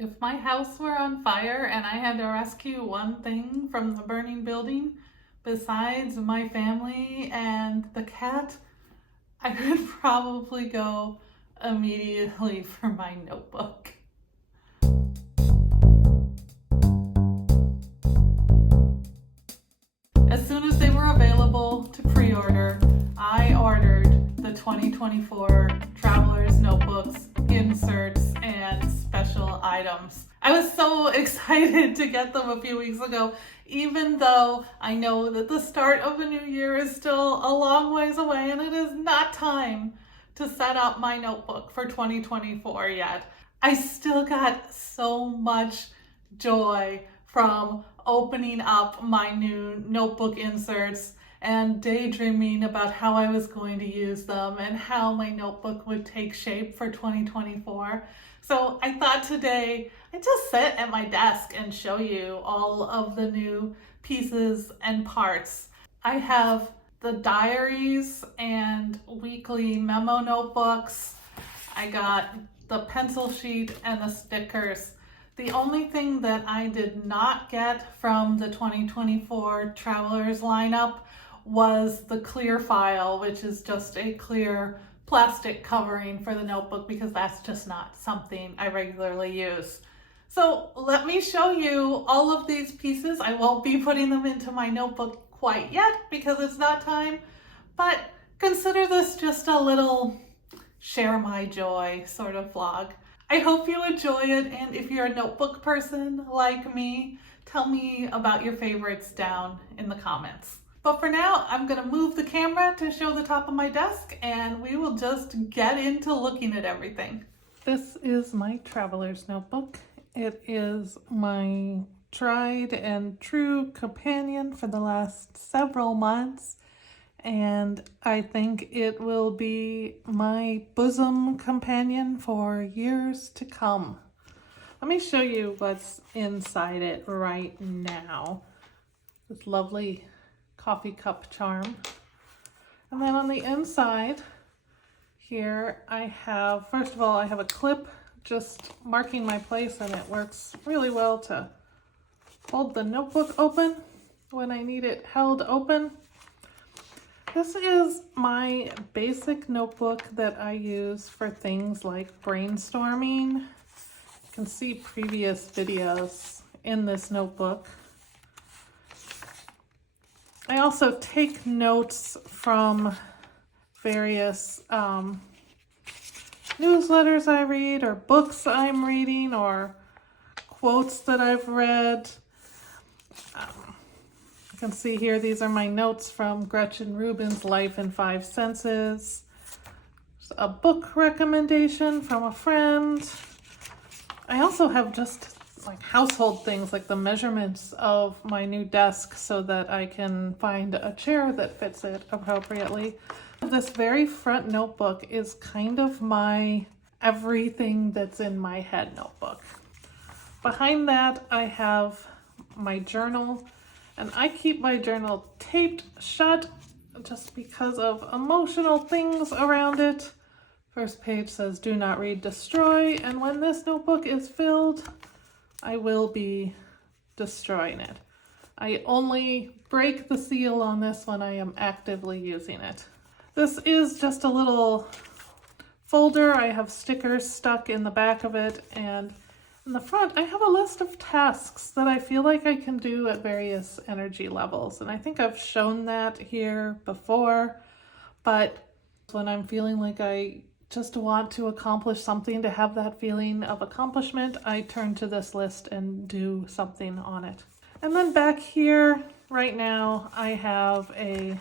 If my house were on fire and I had to rescue one thing from the burning building, besides my family and the cat, I would probably go immediately for my notebook. As soon as they were available to pre-order, I ordered the 2024 Traveler's Notebooks, inserts, and special items. I was so excited to get them a few weeks ago, even though I know that the start of the new year is still a long ways away and it is not time to set up my notebook for 2024 yet. I still got so much joy from opening up my new notebook inserts and daydreaming about how I was going to use them and how my notebook would take shape for 2024. So I thought today I'd just sit at my desk and show you all of the new pieces and parts. I have the diaries and weekly memo notebooks. I got the pencil sheet and the stickers. The only thing that I did not get from the 2024 Travelers lineup was the clear file, which is just a clear plastic covering for the notebook because that's just not something I regularly use. So let me show you all of these pieces. I won't be putting them into my notebook quite yet because it's not time, but consider this just a little share my joy sort of vlog. I hope you enjoy it, and if you're a notebook person like me, tell me about your favorites down in the comments. But for now, I'm gonna move the camera to show the top of my desk and we will just get into looking at everything. This is my traveler's notebook. It is my tried and true companion for the last several months, and I think it will be my bosom companion for years to come. Let me show you what's inside it right now. This lovely coffee cup charm. And then on the inside here I have, first of all, I have a clip just marking my place, and it works really well to hold the notebook open when I need it held open. This is my basic notebook that I use for things like brainstorming. You can see previous videos in this notebook. I also take notes from various newsletters I read, or books I'm reading, or quotes that I've read. You can see here, these are my notes from Gretchen Rubin's Life in 5 Senses. There's a book recommendation from a friend. I also have just like household things, like the measurements of my new desk so that I can find a chair that fits it appropriately. This very front notebook is kind of my everything that's in my head notebook. Behind that, I have my journal, and I keep my journal taped shut just because of emotional things around it. First page says, "Do not read, destroy," and when this notebook is filled, I will be destroying it. I only break the seal on this when I am actively using it. This is just a little folder. I have stickers stuck in the back of it, and in the front I have a list of tasks that I feel like I can do at various energy levels, and I think I've shown that here before, but when I'm feeling like I just want to accomplish something, to have that feeling of accomplishment, I turn to this list and do something on it. And then back here right now I have a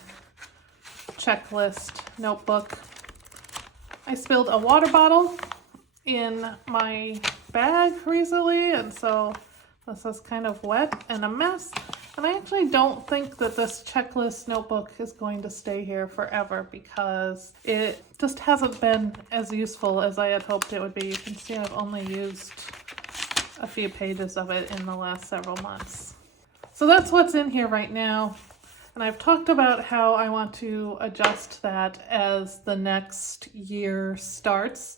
checklist notebook. I spilled a water bottle in my bag recently, and so this is kind of wet and a mess. And I actually don't think that this checklist notebook is going to stay here forever because it just hasn't been as useful as I had hoped it would be. You can see I've only used a few pages of it in the last several months. So that's what's in here right now. And I've talked about how I want to adjust that as the next year starts.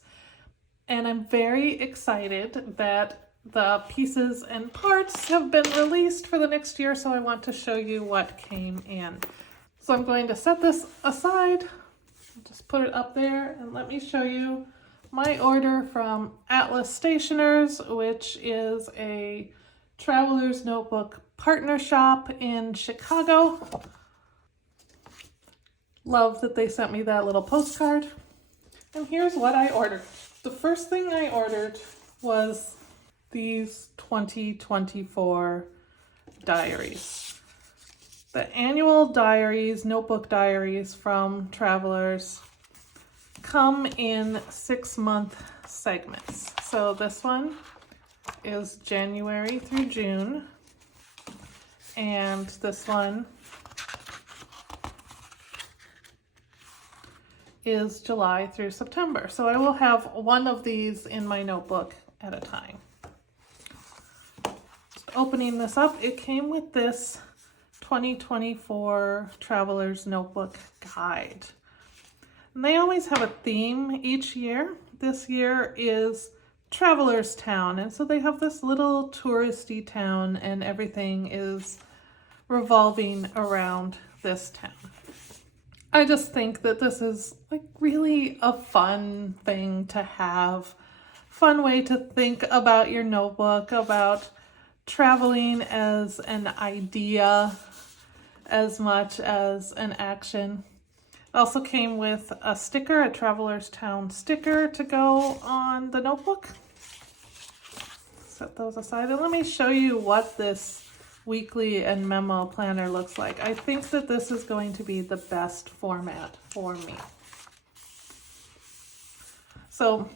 And I'm very excited that the pieces and parts have been released for the next year, so I want to show you what came in. So I'm going to set this aside, just put it up there, and let me show you my order from Atlas Stationers, which is a traveler's notebook partner shop in Chicago. Love that they sent me that little postcard. And here's what I ordered. The first thing I ordered was these 2024 diaries. The annual diaries, notebook diaries from Travelers come in 6-month segments. So this one is January through June, and this one is July through September. So I will have one of these in my notebook at a time. Just opening this up, it came with this 2024 Traveler's Notebook Guide. And they always have a theme each year. This year is Traveler's Town, and so they have this little touristy town and everything is revolving around this town. I just think that this is like really a fun thing to have, fun way to think about your notebook, about traveling as an idea as much as an action. It also came with a sticker, a Traveler's Town sticker to go on the notebook. Set those aside and let me show you what this weekly and memo planner looks like. I think that this is going to be the best format for me. So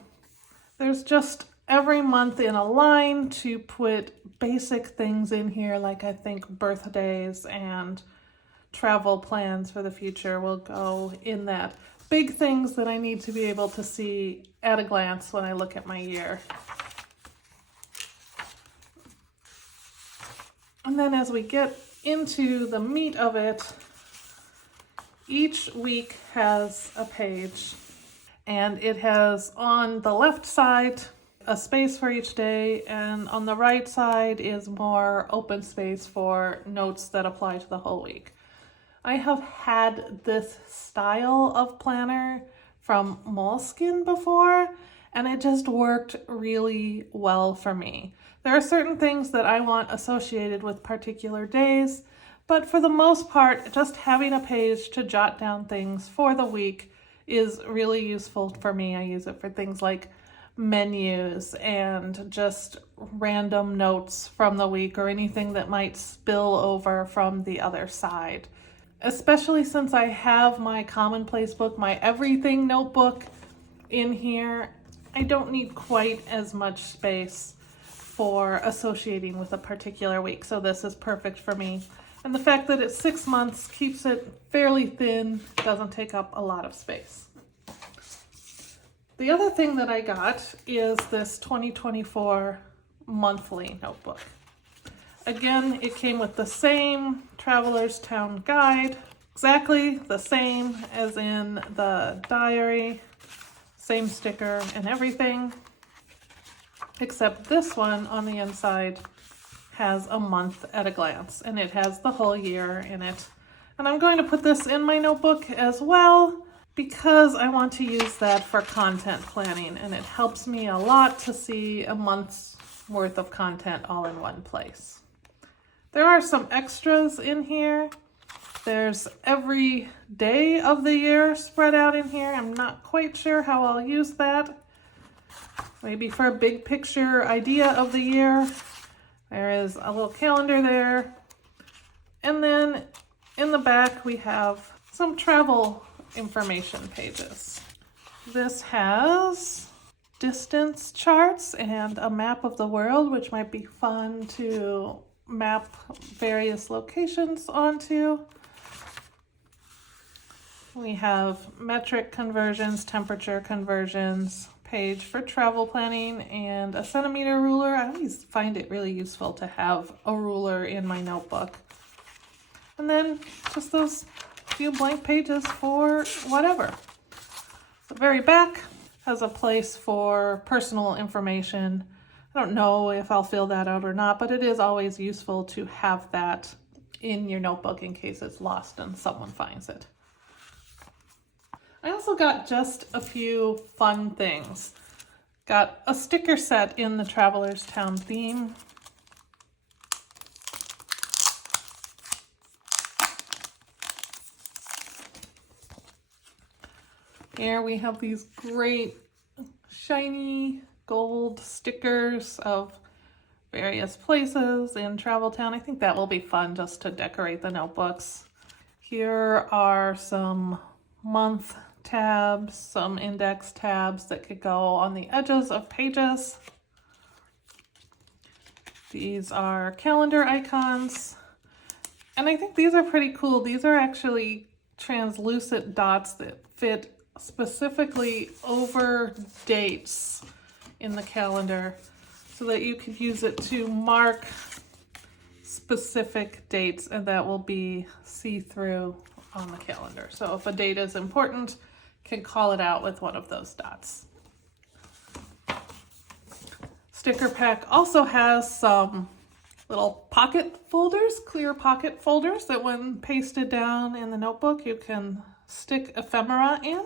there's just every month in a line to put basic things in here, like I think birthdays and travel plans for the future will go in that. Big things that I need to be able to see at a glance when I look at my year. And then as we get into the meat of it, each week has a page, and it has on the left side a space for each day, and on the right side is more open space for notes that apply to the whole week. I have had this style of planner from Moleskine before, and it just worked really well for me. There are certain things that I want associated with particular days, but for the most part, just having a page to jot down things for the week is really useful for me. I use it for things like menus and just random notes from the week or anything that might spill over from the other side. Especially since I have my commonplace book, my everything notebook in here, I don't need quite as much space for associating with a particular week. So this is perfect for me. And the fact that it's 6 months keeps it fairly thin, doesn't take up a lot of space. The other thing that I got is this 2024 monthly notebook. Again, it came with the same Traveler's Town guide, exactly the same as in the diary, same sticker and everything, except this one on the inside has a month at a glance, and it has the whole year in it. And I'm going to put this in my notebook as well because I want to use that for content planning, and it helps me a lot to see a month's worth of content all in one place. There are some extras in here. There's every day of the year spread out in here. I'm not quite sure how I'll use that. Maybe for a big picture idea of the year. There is a little calendar there. And then in the back we have some travel information pages. This has distance charts and a map of the world, which might be fun to map various locations onto. We have metric conversions, temperature conversions, page for travel planning, and a centimeter ruler. I always find it really useful to have a ruler in my notebook. And then just those few blank pages for whatever. The very back has a place for personal information, I don't know if I'll fill that out or not, but it is always useful to have that in your notebook in case it's lost and someone finds it. I also got just a few fun things. Got a sticker set in the Traveler's Town theme. Here we have these great shiny gold stickers of various places in Travel Town. I think that will be fun just to decorate the notebooks. Here are some month tabs, some index tabs that could go on the edges of pages. These are calendar icons. And I think these are pretty cool. These are actually translucent dots that fit specifically over dates in the calendar so that you could use it to mark specific dates, and that will be see-through on the calendar. So if a date is important, you can call it out with one of those dots. Sticker pack also has some little pocket folders, clear pocket folders that when pasted down in the notebook, you can stick ephemera in.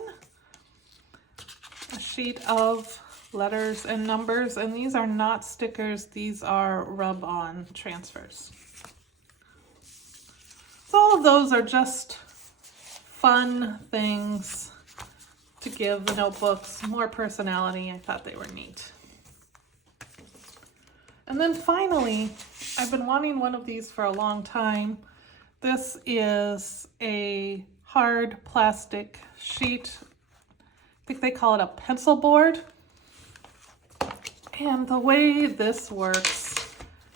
A sheet of letters and numbers, and these are not stickers, these are rub-on transfers. So all of those are just fun things to give the notebooks more personality. I thought they were neat. And then finally, I've been wanting one of these for a long time. This is a hard plastic sheet. I think they call it a pencil board. And the way this works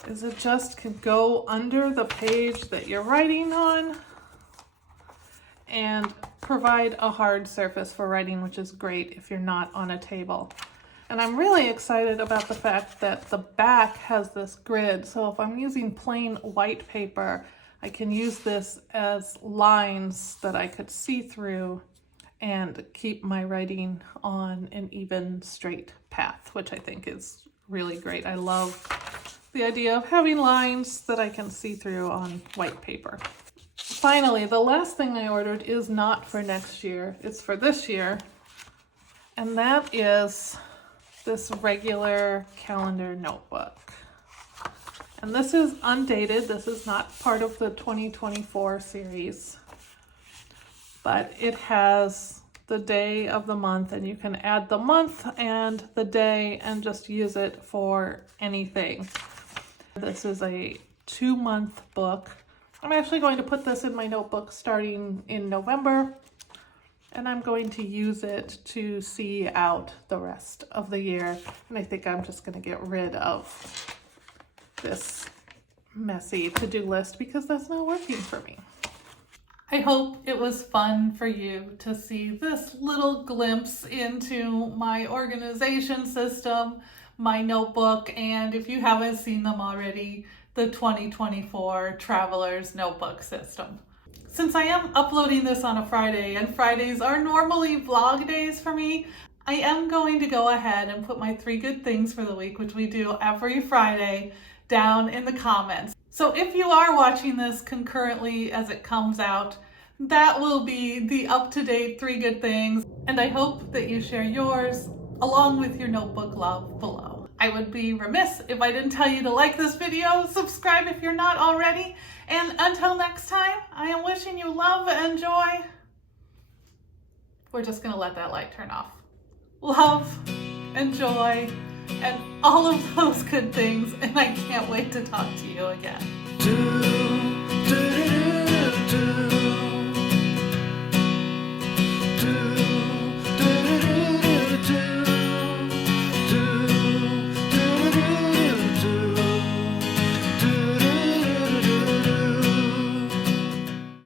is it just can go under the page that you're writing on and provide a hard surface for writing, which is great if you're not on a table. And I'm really excited about the fact that the back has this grid. So if I'm using plain white paper, I can use this as lines that I could see through and keep my writing on an even straight path, which I think is really great. I love the idea of having lines that I can see through on white paper. Finally, the last thing I ordered is not for next year, it's for this year, and that is this regular calendar notebook. And this is undated, this is not part of the 2024 series, but it has the day of the month, and you can add the month and the day and just use it for anything. This is a 2-month book. I'm actually going to put this in my notebook starting in November, and I'm going to use it to see out the rest of the year. And I think I'm just going to get rid of this messy to-do list because that's not working for me. I hope it was fun for you to see this little glimpse into my organization system, my notebook, and if you haven't seen them already, the 2024 Traveler's Notebook System. Since I am uploading this on a Friday, and Fridays are normally vlog days for me, I am going to go ahead and put my 3 good things for the week, which we do every Friday, down in the comments. So if you are watching this concurrently as it comes out, that will be the up-to-date 3 good things, and I hope that you share yours along with your notebook love below. I would be remiss if I didn't tell you to like this video, subscribe if you're not already, and until next time, I am wishing you love and joy. We're just gonna let that light turn off. Love and joy and all of those good things, and I can't wait to talk to you again.